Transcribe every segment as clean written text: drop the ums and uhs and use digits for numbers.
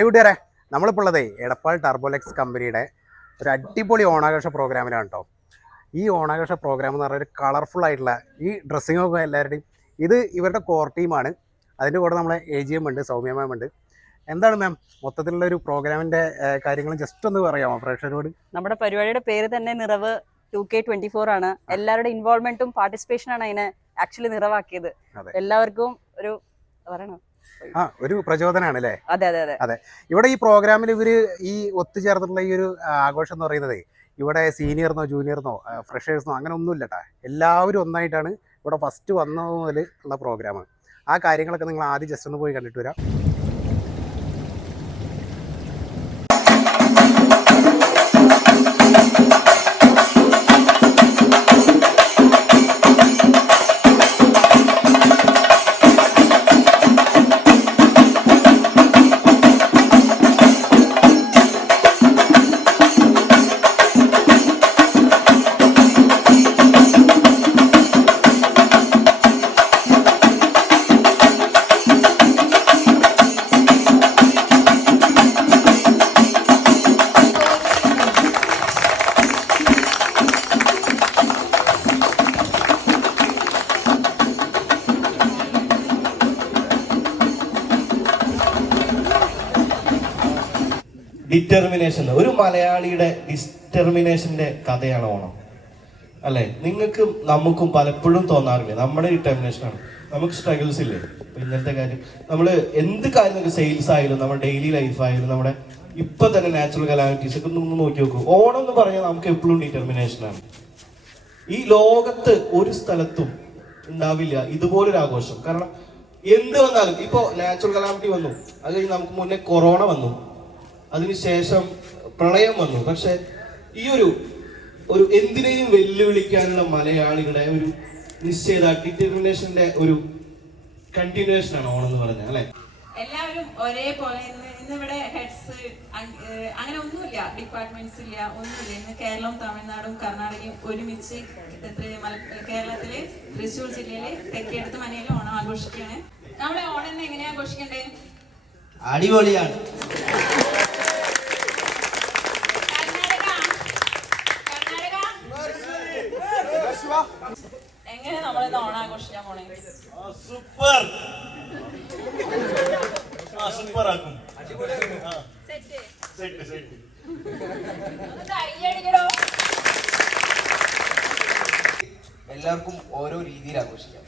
കൂട്ടുകാരെ, നമ്മളിപ്പോൾ ഉള്ളതേ എടപ്പാൾ ടർബോലെക്സ് കമ്പനിയുടെ ഒരു അടിപൊളി ഓണാഘോഷ പ്രോഗ്രാമിലാണ് കേട്ടോ. ഈ ഓണാഘോഷ പ്രോഗ്രാം എന്ന് പറഞ്ഞാൽ ഒരു കളർഫുൾ ആയിട്ടുള്ള ഈ ഡ്രസ്സിങ്ങൊക്കെ എല്ലാവരുടെയും ഇത് ഇവരുടെ കോർ ടീമാണ്. അതിൻ്റെ കൂടെ നമ്മളെ AGM ഉണ്ട്, സൗമ്യ മാം ഉണ്ട്. എന്താണ് മാം മൊത്തത്തിലുള്ള ഒരു പ്രോഗ്രാമിൻ്റെ കാര്യങ്ങൾ ജസ്റ്റ് ഒന്ന് പറയാമോ പ്രേക്ഷകരോട്? നമ്മുടെ പരിപാടിയുടെ പേര് തന്നെ നിറവ് 2K24 ആണ്. എല്ലാവരുടെ ഇൻവോൾവ്മെന്റും പാർട്ടിസിപ്പേഷനാണ് അതിനെ ആക്ച്വലി നിറവാക്കിയത്. എല്ലാവർക്കും ഒരു പറയണോ ഒരു പ്രചോദനമാണ് അല്ലേ? അതെ അതെ അതെ അതെ. ഇവിടെ ഈ പ്രോഗ്രാമിൽ ഇവര് ഈ ഒത്തുചേർന്നിട്ടുള്ള ഈ ഒരു ആഘോഷം എന്ന് പറയുന്നത് ഇവിടെ സീനിയർന്നോ ജൂനിയർന്നോ ഫ്രഷേഴ്സിനോ അങ്ങനെ ഒന്നുമില്ല കേട്ടോ. എല്ലാവരും ഒന്നായിട്ടാണ് ഇവിടെ ഫസ്റ്റ് വന്നത് മുതൽ ഉള്ള പ്രോഗ്രാം. ആ കാര്യങ്ങളൊക്കെ നിങ്ങൾ ആദ്യം ജസ്റ്റ് ഒന്ന് പോയി കണ്ടിട്ട് വരാം. ഡിറ്റർമിനേഷൻ, ഒരു മലയാളിയുടെ ഡിറ്റർമിനേഷന്റെ കഥയാണ് ഓണം അല്ലെ? നിങ്ങൾക്കും നമുക്കും പലപ്പോഴും തോന്നാറില്ലേ നമ്മുടെ ഡിറ്റർമിനേഷനാണ്. നമുക്ക് സ്ട്രഗിൾസ് ഇല്ലേ? ഇന്നത്തെ കാര്യം നമ്മൾ എന്ത് കാര്യം നമുക്ക് സെയിൽസ് ആയാലും നമ്മുടെ ഡെയിലി ലൈഫ് ആയാലും നമ്മുടെ ഇപ്പൊ തന്നെ നാച്ചുറൽ കലാമിറ്റീസ് ഒക്കെ ഒന്ന് നോക്കി നോക്കും. ഓണം എന്ന് പറഞ്ഞാൽ നമുക്ക് എപ്പോഴും ഡിറ്റർമിനേഷനാണ്. ഈ ലോകത്ത് ഒരു സ്ഥലത്തും ഉണ്ടാവില്ല ഇതുപോലൊരു ആഘോഷം. കാരണം എന്ത് വന്നാലും ഇപ്പൊ നാച്ചുറൽ കലാമിറ്റി വന്നു, അത് കഴിഞ്ഞ് നമുക്ക് മുന്നേ കൊറോണ വന്നു, അതിനുശേഷം പ്രളയം വന്നു. പക്ഷെ ഈ ഒരു എന്തിനേയും വെല്ലുവിളിക്കാനുള്ള മലയാളികളുടെ ഒരു നിശ്ചയത ഡിറ്റർമിനേഷന്റെ ഒരു കണ്ടിന്യൂവേഷൻ ആണ് ഓണം എന്ന് പറഞ്ഞാൽ അല്ലെ? എല്ലാവരും ഒരേപോലെ ഇന്ന് ഇവിടെ ഹെഡ്സ് അങ്ങനെ ഒന്നുമില്ല, ഡിപ്പാർട്ട്മെന്റ്സ് ഇല്ല, ഒന്നുമില്ല. ഇന്ന് കേരളവും തമിഴ്നാടും കർണാടകയും ഒരുമിച്ച് കേരളത്തില് തൃശ്ശൂർ ജില്ലയില് തെക്കേടത്ത് മനയില് ഓണം ആഘോഷിക്കുകയാണ്. നമ്മളെ ഓണം എങ്ങനെയാ ആഘോഷിക്കണ്ടേ? അടിപൊളിയാണ്. എങ്ങനെ നമ്മളിന്ന് ഓണം ആഘോഷിക്കാൻ പോണേ? സൂപ്പർ സൂപ്പർ ആക്കും. എല്ലാവർക്കും ഓരോ രീതിയിൽ ആഘോഷിക്കാം.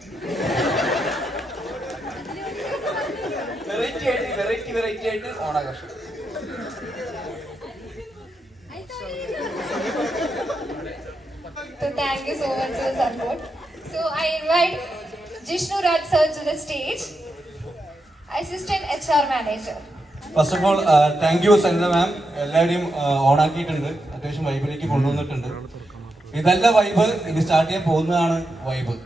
വെറൈറ്റി ആയിട്ട് ഓണാഘോഷം. So thank you so much for the support. So I invite Jishnu Raj sir to the stage, Assistant HR Manager. First of all thank you Saritha ma'am. എല്ലാവരെയും ഓണാക്കിയിട്ടുണ്ട്, അത്യാവശ്യം വൈബിലേക്ക് കൊണ്ടുവന്നിട്ടുണ്ട്. ഇതല്ല വൈബ്, ഇനി സ്റ്റാർട്ട് ചെയ്യാൻ പോകുന്നതാണ് വൈബ്.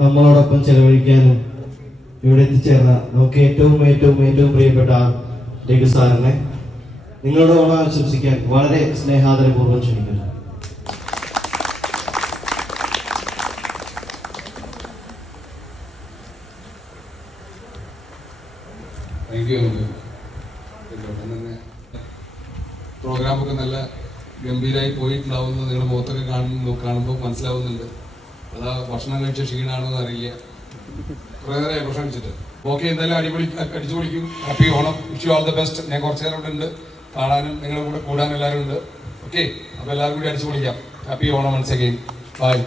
നമ്മളോടൊപ്പം ചെലവഴിക്കാനും ഇവിടെ എത്തിച്ചേർന്ന നമുക്ക് ഏറ്റവും ഏറ്റവും ഏറ്റവും പ്രിയപ്പെട്ട രഘു സാറിനെ നിങ്ങളുടെ ഓണം ആശംസിക്കാൻ വളരെ സ്നേഹാദരപൂർവ്വം ക്ഷണിക്കുന്നു. Thank you. പ്രോഗ്രാമൊക്കെ നല്ല ഗംഭീരമായി പോയിട്ടുണ്ടാവുമെന്ന് നിങ്ങളുടെ മുഖത്തൊക്കെ കാണുമ്പോൾ മനസ്സിലാവുന്നുണ്ട്. അതാ ഭക്ഷണം കഴിച്ച ക്ഷീണമാണെന്ന് അറിയില്ല. കുറേ നേരമായി ഭക്ഷണം കഴിച്ചിട്ട്. ഓക്കെ, എന്തായാലും അടിച്ചു പൊളിക്കും. Happy Onam. Wish you all the best. ഞാൻ കുറച്ച് നേരം ഇവിടെ ഉണ്ട്, കാണാനും നിങ്ങളുടെ കൂടെ കൂടാൻ എല്ലാവരും ഉണ്ട്. ഓക്കെ, അപ്പോൾ എല്ലാവരും കൂടി അടിച്ചു പൊളിക്കാം. Happy Onam once again. Bye.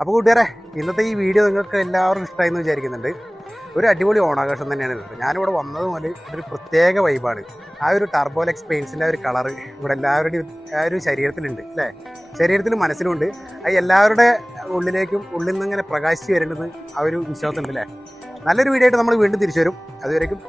അപ്പോൾ കൂട്ടുകാരെ, ഇന്നത്തെ ഈ വീഡിയോ നിങ്ങൾക്ക് എല്ലാവർക്കും ഇഷ്ടമായി എന്ന് വിചാരിക്കുന്നുണ്ട്. ഒരു അടിപൊളി ഓണാഘോഷം തന്നെയാണ് ഇത്. ഞാനിവിടെ വന്നത് മുതൽ ഒരു പ്രത്യേക വൈബാണ്. ആ ഒരു ടർബോലെക്സ് പെയിൻസിൻ്റെ ഒരു കളറ് ഇവിടെ എല്ലാവരുടെയും ആ ഒരു ശരീരത്തിലുണ്ട് അല്ലേ, ശരീരത്തിലും മനസ്സിലുണ്ട്. അത് എല്ലാവരുടെ ഉള്ളിൽ നിന്ന് ഇങ്ങനെ പ്രകാശിച്ച് വരേണ്ടത് ആ ഒരു വിശ്വാസമുണ്ട് അല്ലേ. നല്ലൊരു വീഡിയോ ആയിട്ട് നമ്മൾ വീണ്ടും തിരിച്ചു വരും. അതുവരേക്കും